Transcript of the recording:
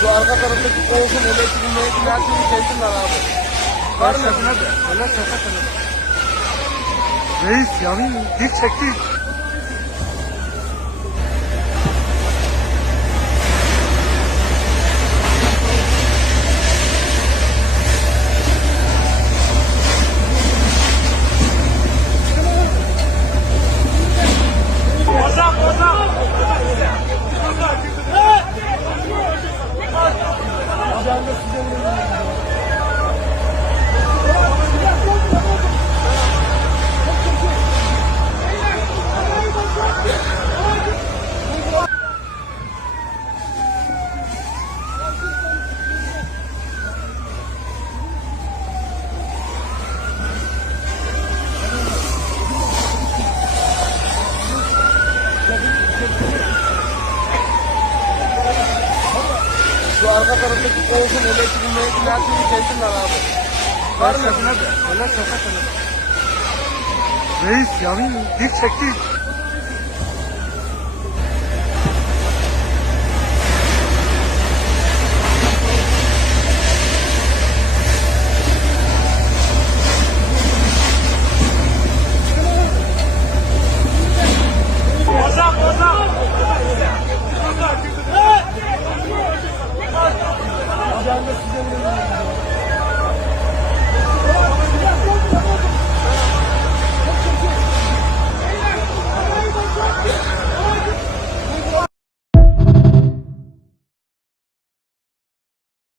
Şu arka taraftaki koltuğun elektriğin mevkinin her şeyini kessinler abi. Var mı? Öyle sefer öyle. Reis yanıyor. Dik çekti. Şu arka taraftaki koltuğun elektriğin mevkinin her şeyini kessinler abi. Var mı? Öyle sefer öyle. Reis yanıyor. Dik çekti.